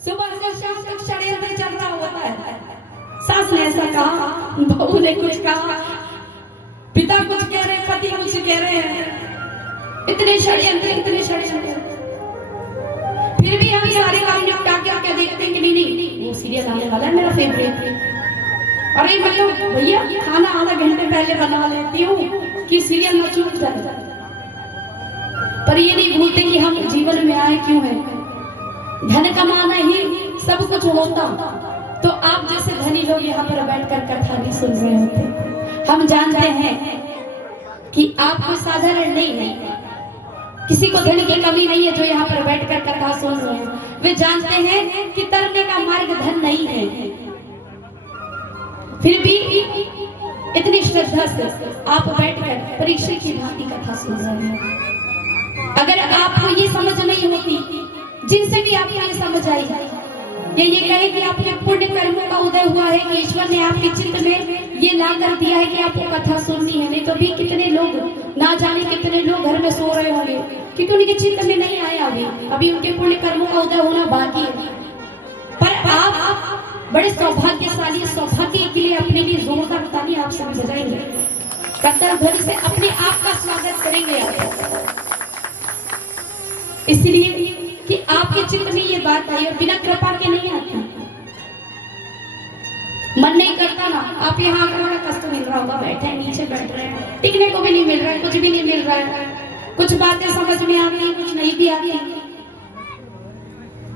सुबह से शाम तक षड्यंत्र चल रहा होता है। सास ने ऐसा कहा, बहू ने कुछ कहा, पिता कुछ कह रहे, पति कुछ कह रहे हैं। इतने षड्यंत्र। फिर भी हम सारे काम निपटा के क्या देखते हैं कि नहीं वो सीरियल आने वाला है मेरा फेवरेट। अरे मतलब भैया खाना आधा घंटे पहले बना लेती हूँ कि सीरियल न छूट जाए। पर ये नहीं भूलते कि हम जीवन में आए क्यों हैं। धन कमाना ही सब कुछ होता तो आप जैसे धनी लोग यहाँ पर बैठकर कथा नहीं सुन रहे होते। हम जानते हैं कि आप कोई साधारण नहीं है, किसी को धन की कमी नहीं है जो यहाँ पर बैठकर कथा सुन रहे हैं। वे जानते हैं कि तरने का मार्ग धन नहीं है, फिर भी इतनी श्रद्धा से आप बैठकर परीक्षा की भांति कथा सुन रहे हैं। अगर आपको ये समझ नहीं होती, जिनसे भी आपको ये समझ आई, ये कहे कि आपके पुण्य कर्मों का उदय हुआ है कि ईश्वर ने आपके चित्त में ये ला कर दिया है कि आपको कथा सुननी है। नहीं तो भी कितने लोग, ना जाने कितने लोग घर में सो रहे होंगे क्योंकि उनके चित्त में नहीं आया अभी उनके पुण्य कर्मों का उदय होना बाकी है। पर आप बड़े सौभाग्यशाली, सौभाग्य के लिए अपने लिए जोरदार ताली आप सभी बजाएंगे, कत्तर ध्वनि से अपने आप का स्वागत करेंगे आप। इसलिए कि आपके चित्त में ये बात आई और बिना कृपा के नहीं आती। मन नहीं करता ना, आप यहाँ आकर बड़ा कष्ट मिल रहा होगा, बैठे हैं नीचे बैठ रहे हैं, टिकने को भी नहीं मिल रहा है, कुछ भी नहीं मिल रहा है, कुछ बातें समझ में आती हैं, कुछ नहीं भी आती,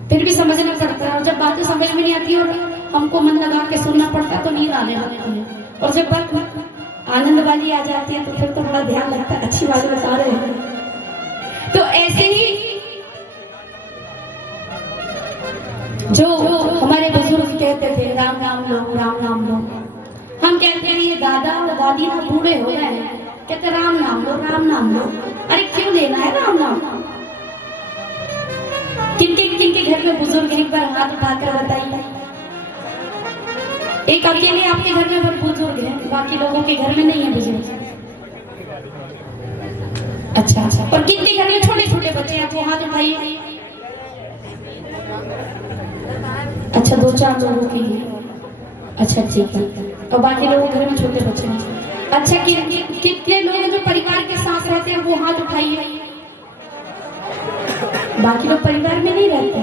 फिर भी समझना पड़ता है। और जब बातें समझ में नहीं आती और हमको मन लगा के सुनना पड़ता है तो नींद आने लगती है। और जब बात आनंद वाली आ जाती है तो फिर तो बड़ा ध्यान लगता है, अच्छी बात बता रहे हैं। तो ऐसे ही जो हमारे बुजुर्ग कहते थे, राम नाम लो, राम नाम लो। हम कहते हैं ये दादा और दादी ना बूढ़े हो गए हैं, कहते राम नाम लो, राम नाम लो। अरे क्यों लेना है राम नाम? किनके घर में बुजुर्ग एक बार हाथ उठाकर बताइए। एक अकेले आपके घर में बड़े बुजुर्ग हैं, बाकी लोगों के घर में नहीं है बुजुर्ग। अच्छा, और किनके घर में छोटे छोटे बच्चे हैं तो हाथ उठाइए। अच्छा, 2-4 लोगों के लिए, अच्छा ठीक है। और बाकी लोगों के घर में छोटे बच्चे हैं। अच्छा, कितने लोग जो परिवार के साथ रहते हैं वो हाथ उठाइए। बाकी लोग परिवार में नहीं रहते,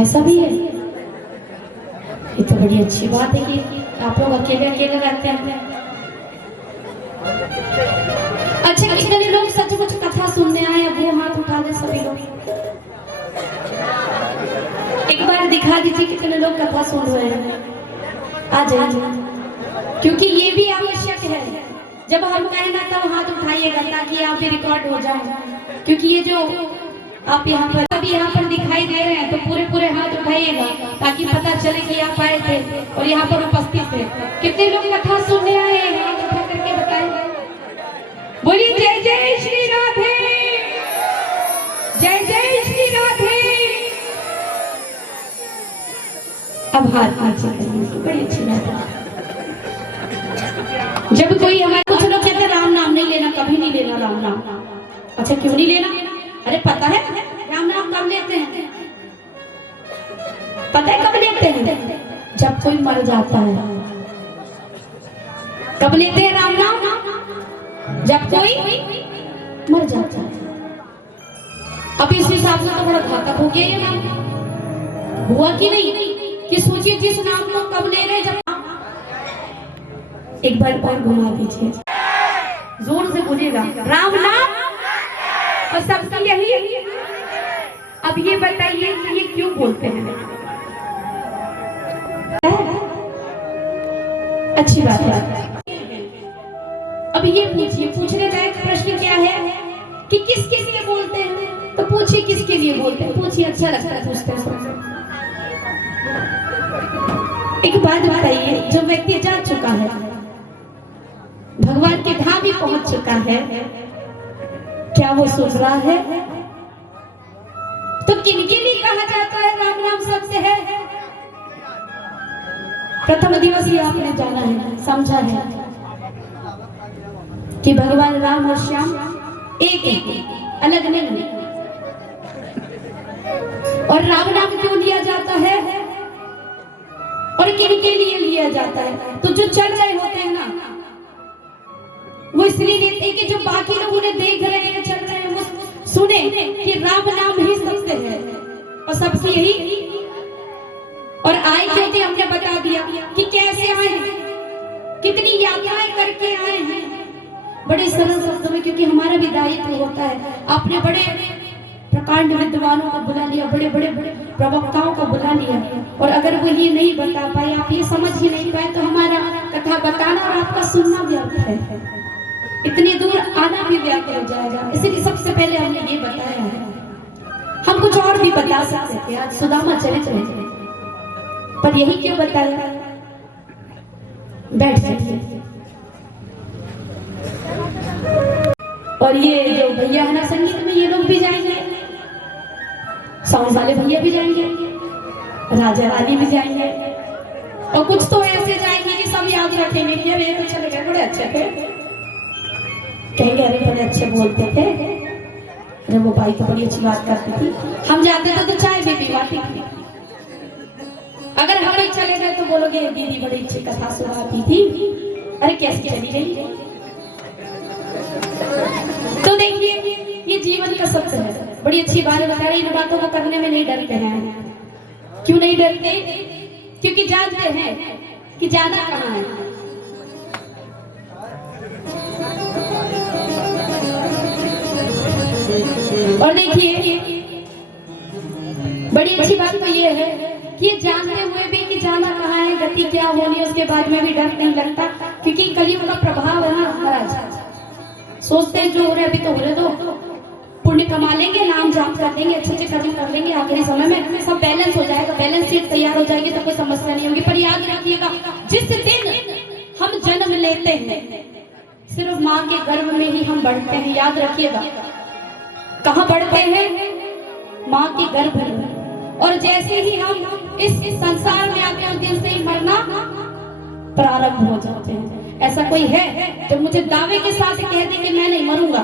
ऐसा भी है। ये तो बड़ी अच्छी बात है कि आप लोग अकेले अकेले रहते हैं। अच्छा, कितने लोग सचमुच कथा सुनने आए वो हाथ उठा दे सभी लोग। एक बार दिखा दीजिए कितने लोग कथा सुन रहे हैं, आ जाइए, क्योंकि ये भी आवश्यक है। जब हम कहें ना तब हाथ उठाइएगा ताकि यहाँ पे रिकॉर्ड हो जाए। क्योंकि ये जो आप यहाँ पर दिखाई दे रहे हैं तो पूरे हाथ उठाइएगा ताकि पता चले कि आप आए थे और यहाँ पर उपस्थित थे। कितने लोग कथा सुनने आए हैं, हाथ उठा करके बताए। बोलिए जय जय श्री राधे, जय जय श्री राधे। अब हाथ नीचे करिए, बड़ी अच्छी बात है। जब कोई हमारे, कुछ लोग कहते हैं राम नाम नहीं लेना, कभी नहीं लेना राम नाम। अच्छा, क्यों नहीं लेना? अरे पता है राम नाम कब लेते हैं? पता है कब लेते हैं? जब कोई मर जाता है। कब लेते हैं राम नाम? जब कोई मर जाता है। अब इस हिसाब से तो बड़ा घातक हो गया ये नाम, हुआ कि नहीं? कि सोचिए जिस नाम को कब ले रहे, जब एक बार और घुमा दीजिए, जोर से बोलिएगा राम नाम। और सबसे यही, अब ये बताइए कि ये क्यों बोलते हैं? अच्छी बात है। अब ये पूछिए, पूछने का एक प्रश्न क्या है कि किस किस लिए बोलते हैं, तो पूछिए किसके लिए बोलते हैं, पूछिए, अच्छा लगता है पूछते हैं। एक बात बताइए, जो व्यक्ति जा चुका है, भगवान के धाम भी पहुंच चुका है, क्या वो सुन रहा है? तो किनके लिए कहा जाता है राम नाम सबसे है? प्रथम दिवस ही आपने जाना है, समझा है कि भगवान राम और श्याम एक है। अलग नहीं। और राम नाम क्यों लिया जाता है और किन के लिए लिया जाता है? तो जो चल रहे होते हैं ना, वो इसलिए लेते हैं कि जो बाकी लोग उन्हें देख रहे हैं, चल रहे हैं, वो सुने कि राम नाम ही सत्य है और सबसे यही। और आए क्यों थे हमने बता दिया कि कैसे आए हैं, कितनी यात्राएं करके आए हैं, बड़े सरल शब्दों में, क्योंकि हमारा भी दायित्व होता है। आपने बड़े प्रकांड विद्वानों को बुला लिया, बड़े बड़े प्रवक्ताओं को बुला लिया, और अगर वो ये नहीं बता पाए, आप ये समझ ही नहीं पाए, तो हमारा कथा बताना और आपका सुनना व्यर्थ है, इतनी दूर आना भी व्यर्थ हो जाएगा। इसलिए सबसे पहले हमने ये बताया है। हम कुछ और भी बता सकते थे, आज सुदामा चले चले, पर यही क्यों बताया? बैठ जाइए। और ये जो भैया है ना संगीत में, ये लोग भी जाएंगे, साउंड वाले भैया भी जाएंगे, राजा रानी भी जाएंगे, और कुछ तो ऐसे जाएंगे कि सब याद रखेंगे कि अरे तो चले गए, बड़े अच्छे थे, कहेंगे अरे बड़े अच्छे बोलते थे, अरे वो भाई तो बड़ी अच्छी बात करती थी, हम जाते थे तो चाय भी पिलाती थी। अगर हम नहीं चले गए तो बोलोगे दीदी बड़ी अच्छी कथा सुनाती थी, अरे कैसी चली गई। तो देखिए ये जीवन का सत्य है। बड़ी अच्छी बात बता रही, इन बातों को करने में नहीं डरते हैं। क्यों नहीं डरते? क्योंकि जानते हैं कि जाना कहाँ है। और देखिए बड़ी अच्छी बात तो ये है कि जानते हुए भी कि जाना कहाँ है, गति क्या होनी, उसके बाद में भी डर नहीं लगता, क्योंकि कलियुग का प्रभाव है ना महाराज। सोचते हैं जो हो रहा है अभी तो हो रहे, तो पुण्य कमा लेंगे, नाम जाप कर लेंगे, अच्छे अच्छे कर्म कर लेंगे, आखिरी समय में सब बैलेंस हो जाएगा, बैलेंस शीट तैयार हो जाएगी, तो कोई समस्या नहीं होगी। पर याद रखिएगा, जिस दिन हम जन्म लेते हैं सिर्फ माँ के गर्भ में ही हम बढ़ते हैं। याद रखिएगा, कहाँ बढ़ते हैं? माँ के गर्भ में। और जैसे ही हम इस संसार में आते हैं, उस दिन से ही मरना प्रारंभ हो जाते हैं। ऐसा कोई है जो मुझे दावे के साथ कह दे कि मैं नहीं मरूंगा?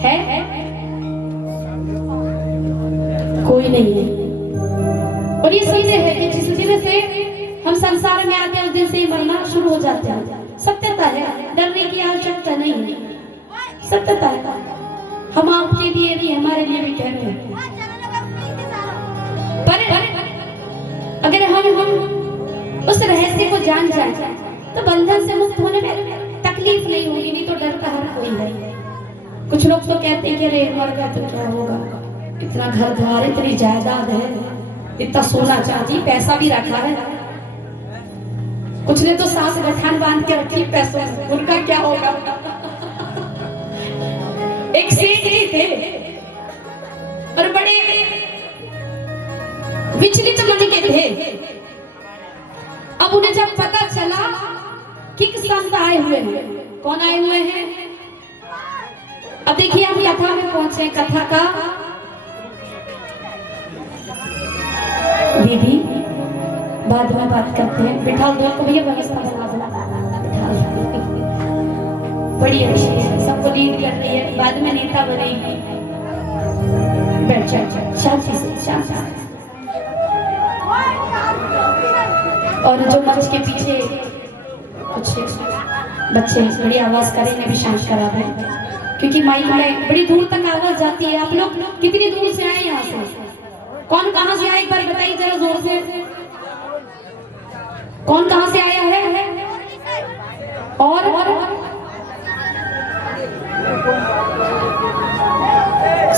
है? कोई नहीं है। और ये सीधे है कि जिस दिन से हम संसार में आते हैं, उस दिन से ही मरना शुरू हो जाते हैं। सत्यता है, डरने की आवश्यकता नहीं है, सत्यता है। हम आपके लिए भी, हमारे लिए भी कह रहे हैं। पर अगर हम उस रहस्य को जान जाए तो बंधन से मुक्त होने में तकलीफ नहीं होगी, नहीं तो डर का हर कोई है। कुछ लोग तो कहते हैं कि अरे मर गया तो क्या होगा, इतना घर द्वार, इतनी जायदाद है, इतना सोना चांदी, पैसा भी रखा है। कुछ ने तो सांस गठान बांध के रखी पैसों, उनका क्या होगा? एक सेठ जी थे और बड़े विचलित मन के थे। अब उन्हें जब पता चला कि संत आए हुए हैं, कौन आए हुए हैं? अब देखिए हम कथा में पहुंचे। कथा का दीदी बाद में बात करते हैं। बिठा दो को भैया, बड़ी अच्छी है, सबको लीड कर रही है, बाद में नेता बनेगी। बैठ जाओ शांति से, शांति से। और जो मंच के पीछे कुछ बच्चे बड़ी आवाज करेंगे, भी शांत करा दें, क्योंकि माइक में बड़ी दूर तक आवाज जाती है। आप लोग कितनी दूर से आए यहाँ से? कौन कहाँ से आए एक बार बताइए जरा जोर से। कौन कहाँ से आया है? और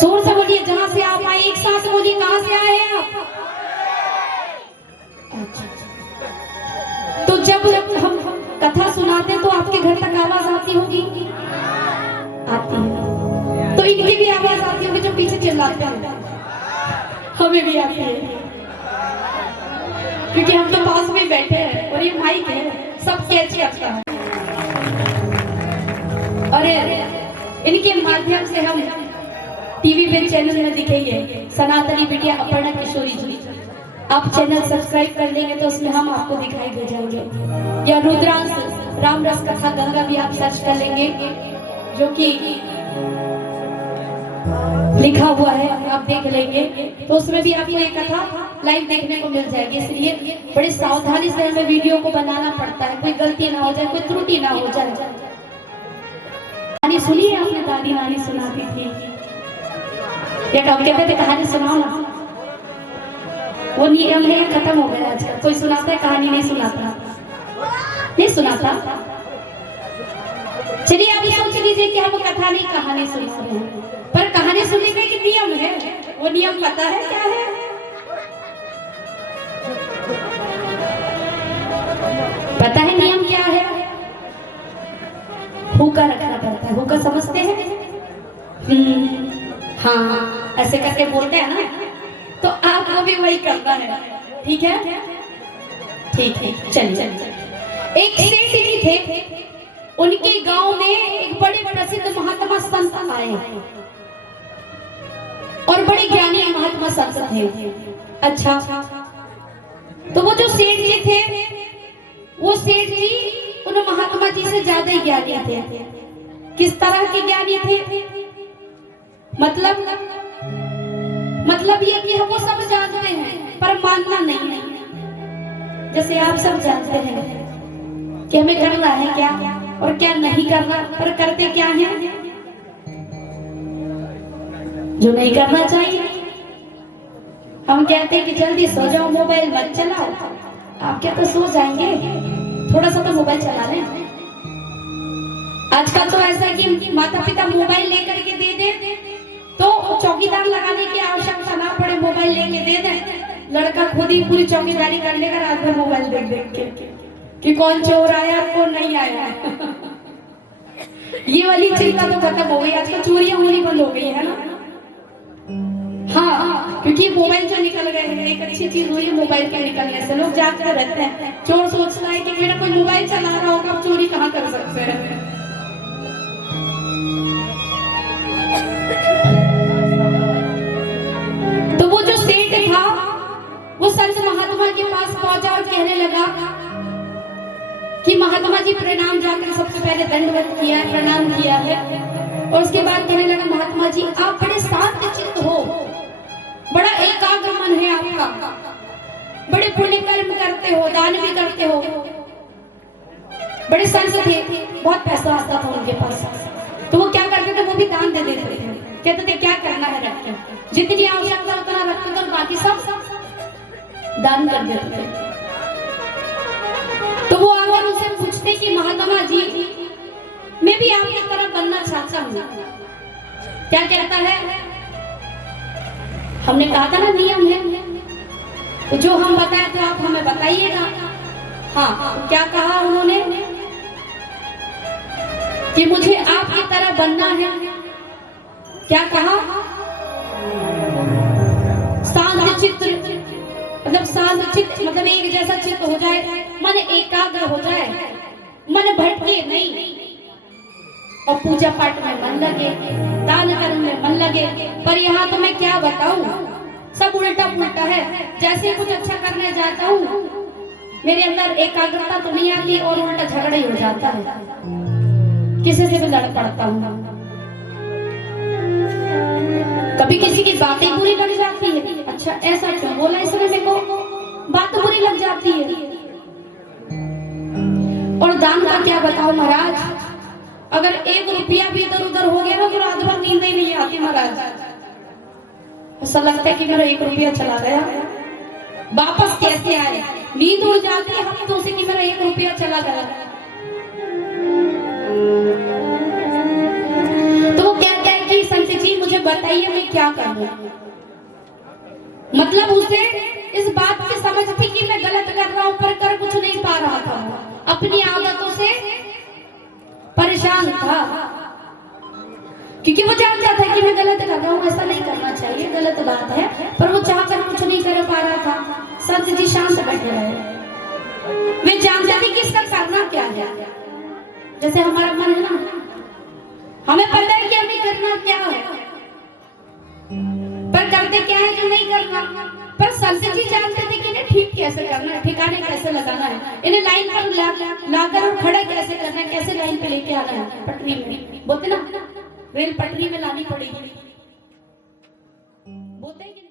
जोर से बोलिए, जहां से आप आए एक साथ बोलिए, कहां से आए हैं आप? अच्छा, तो जब हम कथा सुनाते हैं तो आपके घर तक आवाज आती होगी? आती है। तो इनकी भी आवाज आती होगी जो पीछे चिल्लाते हैं? हमें भी आती है, क्योंकि हम तो पास में बैठे हैं और ये माइक है, सब कैच करता है। और इनके माध्यम से हम टीवी पे चैनल में दिखेंगे। सनातनी बिटिया अपर्णा किशोरी जी, आप चैनल सब्सक्राइब कर लेंगे तो उसमें हम आपको दिखाई दे जाएंगे। या रुद्रांश राम रस कथा गंगा भी आप सर्च कर लेंगे, जो कि लिखा हुआ है, आप देख लेंगे तो उसमें भी आपको एक कथा लाइव देखने को मिल जाएगी। इसलिए बड़ी सावधानी से हमें वीडियो को बनाना पड़ता है, कोई गलती ना हो जाए, कोई त्रुटि ना हो जाए। कहानी सुनी है आपने? दादी नानी सुनाती थी या कब कहते थे कहानी सुनाओ ना, वो नियम है खत्म हो गया आजकल। कोई सुनाता है कहानी? नहीं सुनाता, नहीं सुनाता। चलिए आप सोच लीजिए कि हम कथा नहीं कहानी सुना रहे हैं, पर कहानी सुनने का एक नियम है, वो नियम पता है क्या है? पता है नियम क्या है? हुक्का रखना पड़ता है। हुक्का समझते हैं? हाँ, ऐसे करके बोलते हैं ना, तो आपको भी वही करना है। ठीक है, ठीक है, चलिए। एक सेठ जी थे, उनके गांव में एक बड़े प्रसिद्ध महात्मा संत आए और बड़े ज्ञानी महात्मा संत थे। अच्छा, तो वो जो सेठ जी थे, वो सेठ जी उन महात्मा जी से ज्यादा ही ज्ञानी थे। किस तरह के ज्ञानी थे? मतलब ये कि हम वो सब जानते हैं पर मानना नहीं है। जैसे आप सब जानते हैं कि हमें करना है क्या और क्या नहीं करना, पर करते क्या है? जो नहीं करना चाहिए। हम कहते हैं कि जल्दी सो जाओ, मोबाइल मत चलाओ। आप क्या तो सो जाएंगे, थोड़ा सा तो मोबाइल चला लें। आजकल तो ऐसा है कि माता पिता मोबाइल लेकर के दे दे तो चौकीदार लगाने की आवश्यकता ना पड़े, मोबाइल लेके दे दें, लड़का खुद ही पूरी चौकीदारी कर लेगा रात भर मोबाइल देख देख के कि कौन चोर आया कौन नहीं आया। ये वाली चिंता तो खत्म हो गई। आजकल चोरियां होनी बंद हो गई है ना। हाँ, क्योंकि मोबाइल जो निकल गए हैं, एक अच्छी चीज हुई है मोबाइल के निकलने से। लोग जागते रहते हैं। चोर सोचता है कि मेरा कोई मोबाइल चला रहा होगा, अब चोरी कहाँ कर सकते हैं। तो वो जो सेठ था, वो संत महात्मा के पास पहुंचा और कहने लगा कि महात्मा जी प्रणाम। जाकर सबसे पहले दंडवत किया है, प्रणाम किया है, और उसके बाद कहने लगा महात्मा जी आप बड़े शांत चित्त हो, बड़ा एकाग्र मन है आपका, बड़े पुण्य कर्म करते हो, दान भी करते हो। बड़े संत थे, बहुत पैसा आता था उनके पास, तो वो क्या करते थे? वो भी दान दे देते थे। कहते थे क्या करना है रख के, जितनी आवश्यकता उतना रखते थे और बाकी सब दान कर देते थे। तो वो आकर उनसे पूछते कि महात्मा जी मैं भी आपकी तरह बनना चाहता हूँ। क्या कहता है? हमने कहा था ना नियम है, तो जो हम बताए तो आप हमें बताइएगा। हाँ, तो क्या कहा उन्होंने कि मुझे आपकी तरह बनना है। क्या कहा? शांत चित्त, मतलब शांत चित्त मतलब एक जैसा चित्त हो जाए, मन एकाग्र हो जाए, मन भटके नहीं, और पूजा पाठ में मन लगे, दान कर्म में मन लगे। पर यहाँ तो मैं क्या बताऊं, सब उल्टा पुल्टा है। जैसे कुछ अच्छा करने जाता हूँ, मेरे अंदर एकाग्रता तो नहीं आती और उल्टा झगड़ा ही हो जाता है, किसी से भी लड़ पड़ता हूँ। कभी किसी की बातें बुरी लग जाती है, अच्छा ऐसा क्यों बोला इसने, मेरे को बात बुरी लग जाती है। और दान का क्या बताओ महाराज, अगर 1 रुपया भी इधर उधर हो गया ना तो रात भर नींद ही नहीं आती महाराज। ऐसा लगता है कि मेरा 1 रुपया चला गया, वापस कैसे आए, नींद उड़ जाती है हम तो से कि मेरा 1 रुपया चला गया। तो वो क्या कहे कि संत जी मुझे बताइए मैं क्या करूं। मतलब उसे इस बात की समझ थी कि मैं गलत कर रहा हूं, पर कर कुछ नहीं पा रहा था, अपनी आदतों से परेशान था, क्योंकि वो जानता था कि मैं गलत कर रहा हूँ, ऐसा नहीं करना चाहिए, गलत बात है, पर वो चाहकर कुछ नहीं कर पा रहा था। संत जी शांत बैठे रहे। वे जानते थे कि इसका करना क्या है। जैसे हमारा मन है ना, हमें पता है कि हमें करना क्या है, पर करते क्या है जो नहीं करना। पर संत जी जानते थे कि इन्हें ठीक कैसे करना है, ठिकाने कैसे लगाना है, इन्हें लाइन पर लाकर और खड़ा कैसे करना है, कैसे लाइन पे लेके आना है। पटरी में बोलते ना, रेल पटरी में लानी पड़ेगी। होते हैं कि नहीं?